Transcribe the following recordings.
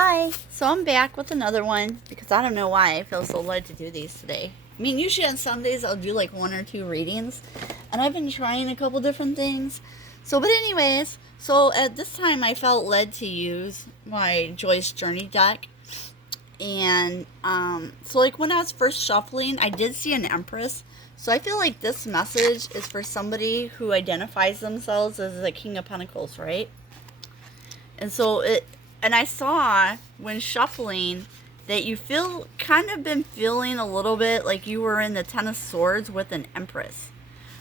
Hi, so I'm back with another one because I don't know why I feel so led to do these today. I mean, usually on some days I'll do like one or two readings, and I've been trying a couple different things. But anyways, so at this time I felt led to use my Joyce Journey deck, and so like when I was first shuffling, I did see an Empress. So I feel like this message is for somebody who identifies themselves as the King of Pentacles, right? And so and I saw when shuffling that you feel kind of been feeling a little bit like you were in the Ten of Swords with an Empress.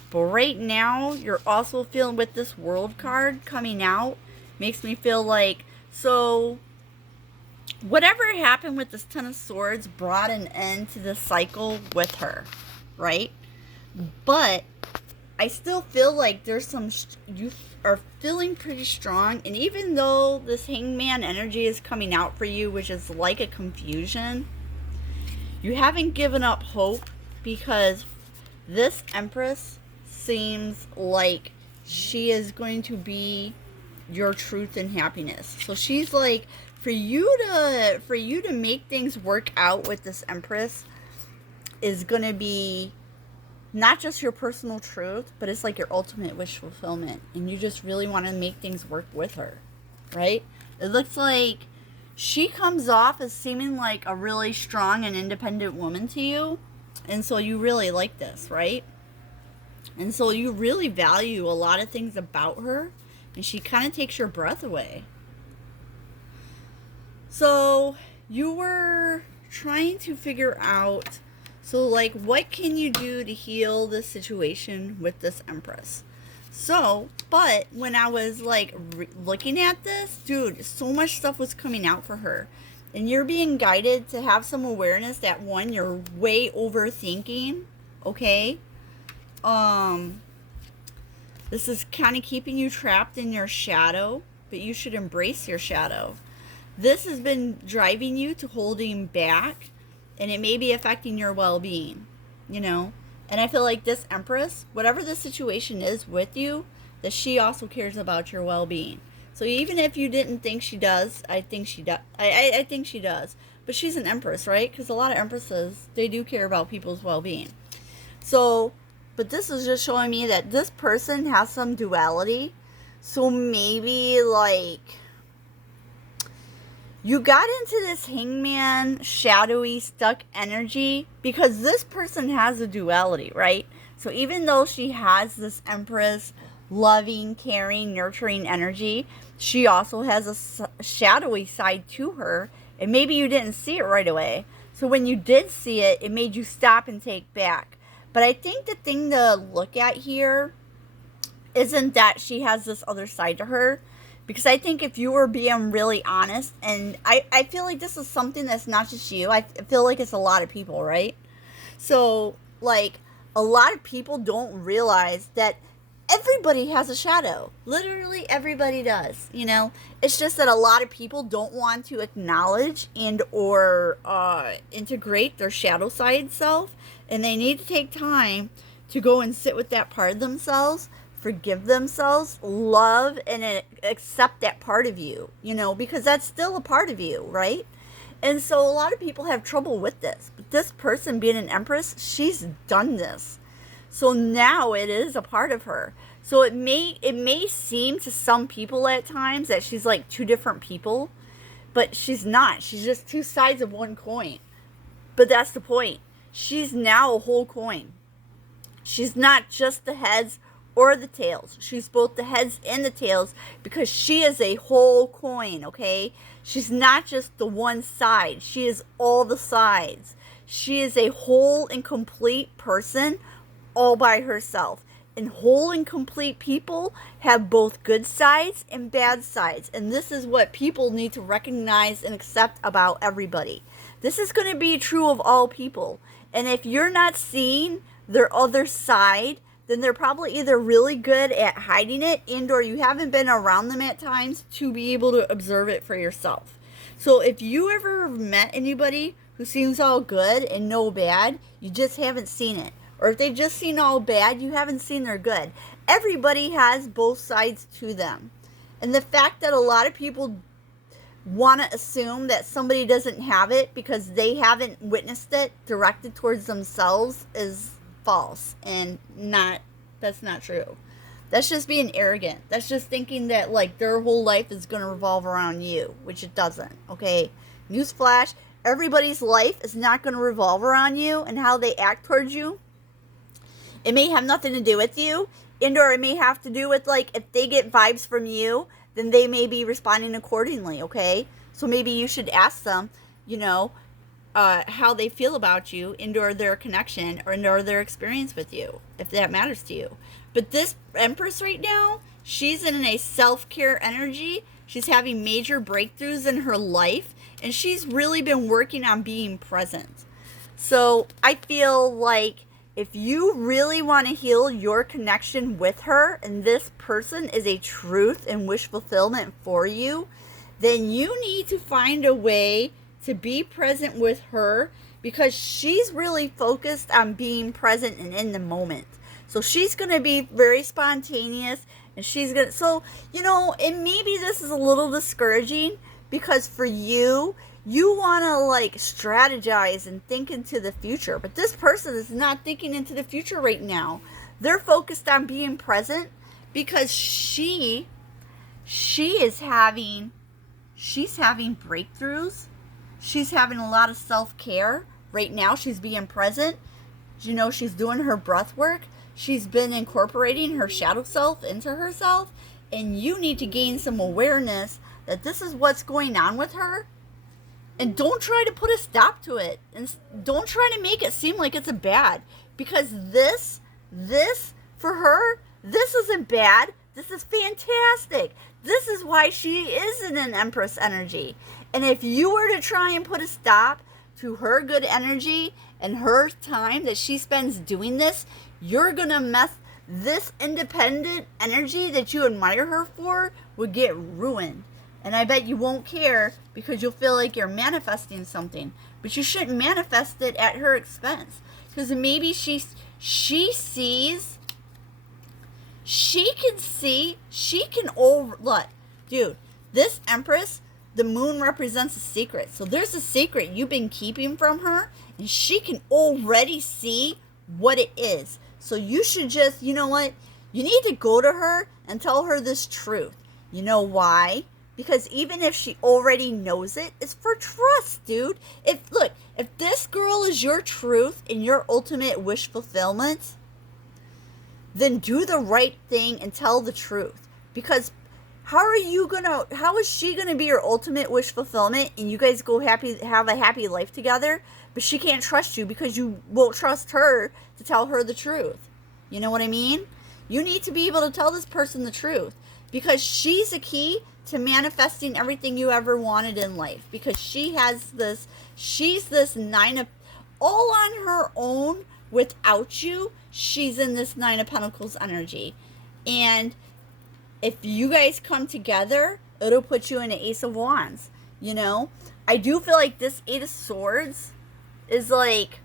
But right now, you're also feeling with this World card coming out, makes me feel like, so whatever happened with this Ten of Swords brought an end to the cycle with her, right? But I still feel like there's some, you are feeling pretty strong. And even though this Hangman energy is coming out for you, which is like a confusion, you haven't given up hope, because this Empress seems like she is going to be your truth and happiness. So she's like, for you to make things work out with this Empress is going to be not just your personal truth, but it's like your ultimate wish fulfillment. And you just really want to make things work with her, right? It looks like she comes off as seeming like a really strong and independent woman to you. And so you really like this, right? And so you really value a lot of things about her. And she kind of takes your breath away. So you were trying to figure out, so like, what can you do to heal this situation with this Empress? So, but when I was like looking at this, dude, so much stuff was coming out for her. And you're being guided to have some awareness that, one, you're way overthinking, okay? This is kind of keeping you trapped in your shadow, but you should embrace your shadow. This has been driving you to holding back, and it may be affecting your well-being, you know? And I feel like this Empress, whatever the situation is with you, that she also cares about your well-being. So even if you didn't think she does, I think she does. I think she does. But she's an Empress, right? Because a lot of Empresses, they do care about people's well-being. So, but this is just showing me that this person has some duality. So maybe like you got into this Hangman, shadowy, stuck energy because this person has a duality, right? So even though she has this Empress, loving, caring, nurturing energy, she also has a shadowy side to her. And maybe you didn't see it right away. So when you did see it, it made you stop and take back. But I think the thing to look at here isn't that she has this other side to her. Because I think if you were being really honest, and I feel like this is something that's not just you. I feel like it's a lot of people, right? So, like, a lot of people don't realize that everybody has a shadow. Literally everybody does, you know? It's just that a lot of people don't want to acknowledge and or integrate their shadow side self. And they need to take time to go and sit with that part of themselves, forgive themselves, love, and accept that part of you, you know, because that's still a part of you, right? And so a lot of people have trouble with this. But this person being an Empress, she's done this. So now it is a part of her. So it may seem to some people at times that she's like two different people, but she's not. She's just two sides of one coin. But that's the point. She's now a whole coin. She's not just the heads or the tails. She's both the heads and the tails, because she is a whole coin, okay? She's not just the one side. She is all the sides. She is a whole and complete person all by herself. And whole and complete people have both good sides and bad sides. And this is what people need to recognize and accept about everybody. This is going to be true of all people. And if you're not seeing their other side, then they're probably either really good at hiding it, and or you haven't been around them at times to be able to observe it for yourself. So if you ever met anybody who seems all good and no bad, you just haven't seen it. Or if they've just seen all bad, you haven't seen their good. Everybody has both sides to them. And the fact that a lot of people want to assume that somebody doesn't have it because they haven't witnessed it directed towards themselves is false, and that's not true. That's just being arrogant. That's just thinking that like their whole life is going to revolve around you, which it doesn't. Okay, newsflash, everybody's life is not going to revolve around you and how they act towards you. It may have nothing to do with you, and or it may have to do with like if they get vibes from you, then they may be responding accordingly. Okay, so maybe you should ask them, how they feel about you, and or their connection, or their experience with you, if that matters to you. But this Empress right now, she's in a self-care energy. She's having major breakthroughs in her life, and she's really been working on being present. So I feel like if you really want to heal your connection with her, and this person is a truth and wish fulfillment for you, then you need to find a way to be present with her, because she's really focused on being present and in the moment. So she's going to be very spontaneous, and she's going to, so, and maybe this is a little discouraging because for you want to like strategize and think into the future, but this person is not thinking into the future right now. They're focused on being present because she's having breakthroughs. She's having a lot of self-care right now. She's being present. She's doing her breath work. She's been incorporating her shadow self into herself, and you need to gain some awareness that this is what's going on with her. And don't try to put a stop to it, and don't try to make it seem like it's a bad, because this for her, this isn't bad. This is fantastic. This is why she is in an Empress energy. And if you were to try and put a stop to her good energy and her time that she spends doing this, you're going to mess this independent energy that you admire her for would get ruined. And I bet you won't care because you'll feel like you're manifesting something. But you shouldn't manifest it at her expense. Because maybe she can look, dude, this Empress, the moon represents a secret. So there's a secret you've been keeping from her, and she can already see what it is. So you should just, you know what? You need to go to her and tell her this truth. You know why? Because even if she already knows it, it's for trust, dude. If this girl is your truth and your ultimate wish fulfillment, then do the right thing and tell the truth. Because how is she gonna be your ultimate wish fulfillment and you guys have a happy life together, but she can't trust you because you won't trust her to tell her the truth? You know what I mean? You need to be able to tell this person the truth, because she's a key to manifesting everything you ever wanted in life, because she's this Nine of, all on her own without you. She's in this Nine of Pentacles energy, and if you guys come together, it'll put you in an Ace of Wands. I do feel like this Eight of Swords is like,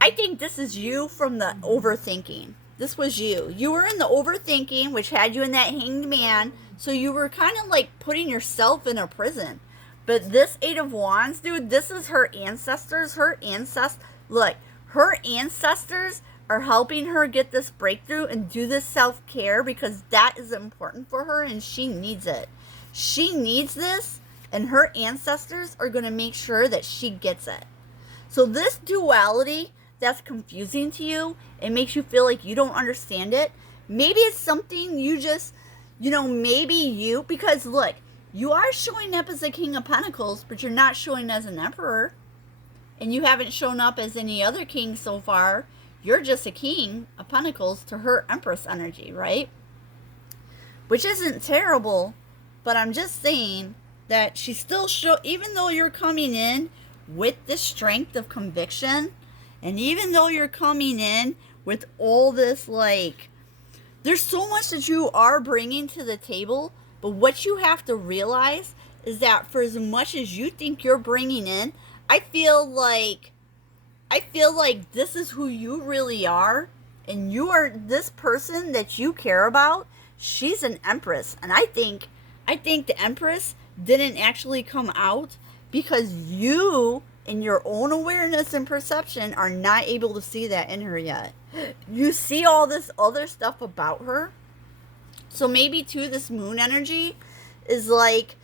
I think this is you from the overthinking. This was you. You were in the overthinking, which had you in that Hanged Man. So you were kind of like putting yourself in a prison. But this Eight of Wands, dude, this is her ancestors. Look, her ancestors are helping her get this breakthrough and do this self-care, because that is important for her and she needs it. She needs this, and her ancestors are going to make sure that she gets it. So this duality that's confusing to you, it makes you feel like you don't understand it. Maybe it's something you just, because look, you are showing up as a King of Pentacles, but you're not showing as an Emperor. And you haven't shown up as any other king so far. You're just a King of Pentacles to her Empress energy, right? Which isn't terrible, but I'm just saying that she still even though you're coming in with the strength of conviction, and even though you're coming in with all this, like, there's so much that you are bringing to the table, but what you have to realize is that for as much as you think you're bringing in, I feel like this is who you really are, and you are this person that you care about. She's an Empress, and I think the Empress didn't actually come out because you, in your own awareness and perception, are not able to see that in her yet. You see all this other stuff about her. So maybe too, this moon energy is like,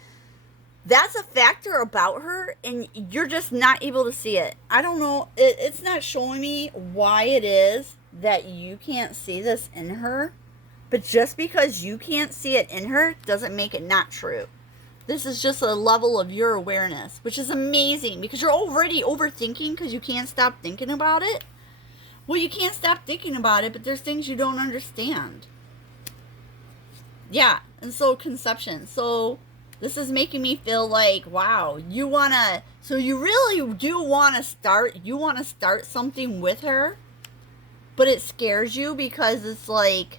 that's a factor about her and you're just not able to see it. I don't know. It's not showing me why it is that you can't see this in her. But just because you can't see it in her doesn't make it not true. This is just a level of your awareness, which is amazing because you're already overthinking because you can't stop thinking about it. Well, you can't stop thinking about it, but there's things you don't understand. Yeah, and so conception. So this is making me feel like, wow, you really do want to start something with her, but it scares you because it's like,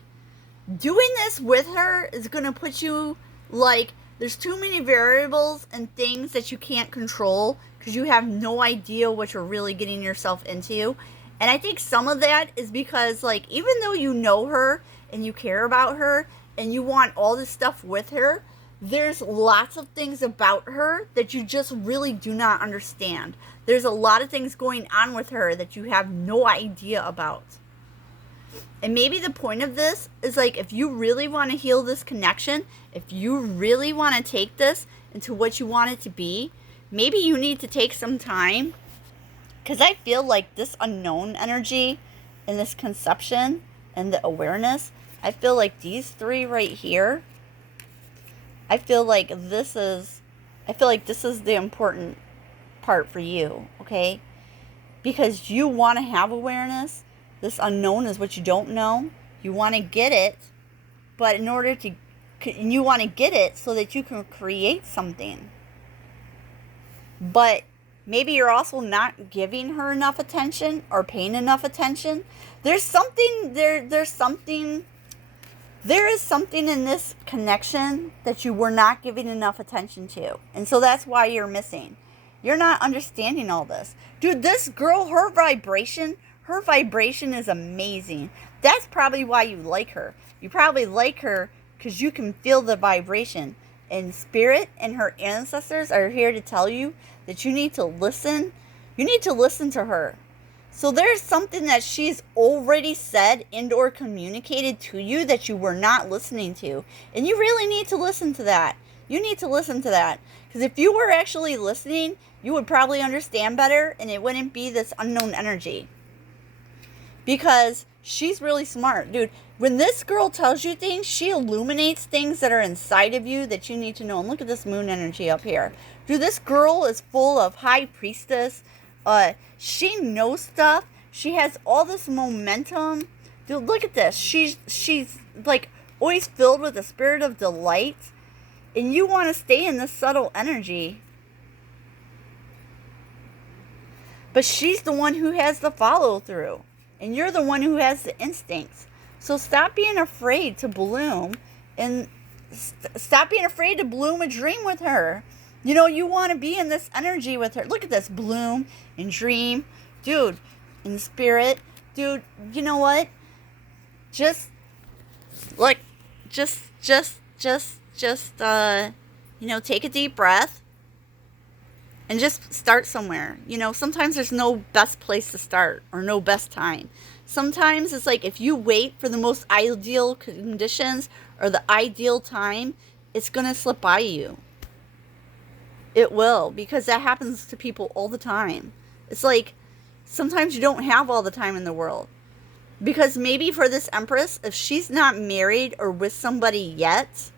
doing this with her is going to put you, like, there's too many variables and things that you can't control because you have no idea what you're really getting yourself into. And I think some of that is because, like, even though you know her and you care about her and you want all this stuff with her, there's lots of things about her that you just really do not understand. There's a lot of things going on with her that you have no idea about. And maybe the point of this is, like, if you really want to heal this connection, if you really want to take this into what you want it to be, maybe you need to take some time. Because I feel like this unknown energy and this conception and the awareness, I feel like these three right here, I feel like this is the important part for you, okay? Because you want to have awareness. This unknown is what you don't know. You want to get it, but you want to get it so that you can create something. But maybe you're also not giving her enough attention or paying enough attention. There is something in this connection that you were not giving enough attention to. And so that's why you're missing. You're not understanding all this. Dude, this girl, her vibration is amazing. That's probably why you like her. You probably like her because you can feel the vibration. And spirit and her ancestors are here to tell you that you need to listen. You need to listen to her. So there's something that she's already said and or communicated to you that you were not listening to. And you really need to listen to that. You need to listen to that. Because if you were actually listening, you would probably understand better and it wouldn't be this unknown energy. Because she's really smart. Dude, when this girl tells you things, she illuminates things that are inside of you that you need to know. And look at this moon energy up here. Dude, this girl is full of high priestess. She knows stuff. She has all this momentum. Dude, look at this. She's like always filled with a spirit of delight. And you want to stay in this subtle energy. But she's the one who has the follow through. And you're the one who has the instincts. So stop being afraid to bloom. And stop being afraid to bloom a dream with her. You know, you want to be in this energy with her. Look at this. Bloom and dream. Dude, in spirit. Dude, you know what? Just, like, take a deep breath. And just start somewhere. You know, sometimes there's no best place to start or no best time. Sometimes it's like if you wait for the most ideal conditions or the ideal time, it's going to slip by you. It will, because that happens to people all the time. It's like sometimes you don't have all the time in the world. Because maybe for this Empress, if she's not married or with somebody yet,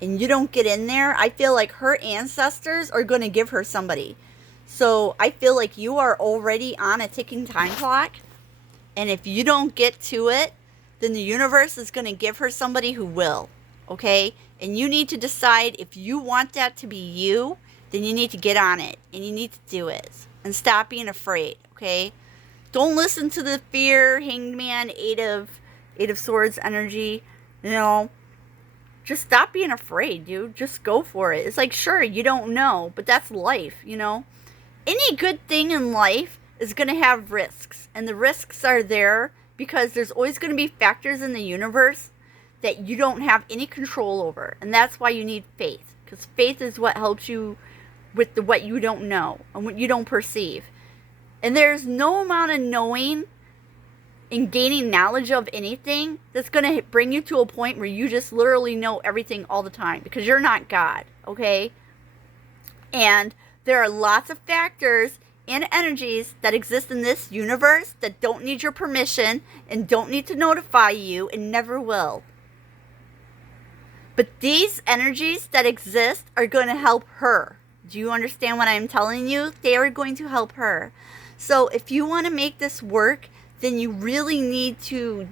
and you don't get in there, I feel like her ancestors are going to give her somebody. So I feel like you are already on a ticking time clock. And if you don't get to it, then the universe is going to give her somebody who will. Okay? And you need to decide if you want that to be you, then you need to get on it. And you need to do it. And stop being afraid. Okay? Don't listen to the fear, Hanged Man, Eight of Swords energy. You know, just stop being afraid, dude. Just go for it. It's like, sure, you don't know, but that's life, you know? Any good thing in life is going to have risks. And the risks are there because there's always going to be factors in the universe that you don't have any control over. And that's why you need faith. because faith is what helps you with what you don't know and what you don't perceive. And there's no amount of knowing and gaining knowledge of anything that's going to bring you to a point where you just literally know everything all the time, because you're not God, okay? And there are lots of factors and energies that exist in this universe that don't need your permission and don't need to notify you and never will. But these energies that exist are going to help her. Do you understand what I'm telling you? They are going to help her. So if you want to make this work, then you really need to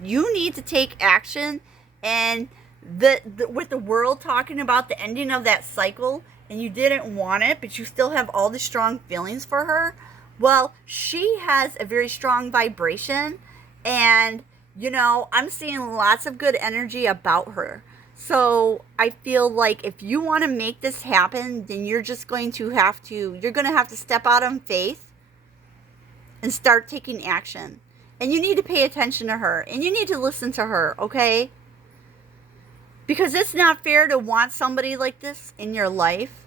take action. And with the world talking about the ending of that cycle, and you didn't want it, but you still have all the strong feelings for her, well, she has a very strong vibration, and, you know, I'm seeing lots of good energy about her. So I feel like if you want to make this happen, then you're going to have to step out on faith and start taking action. And you need to pay attention to her, and you need to listen to her, okay? Because it's not fair to want somebody like this in your life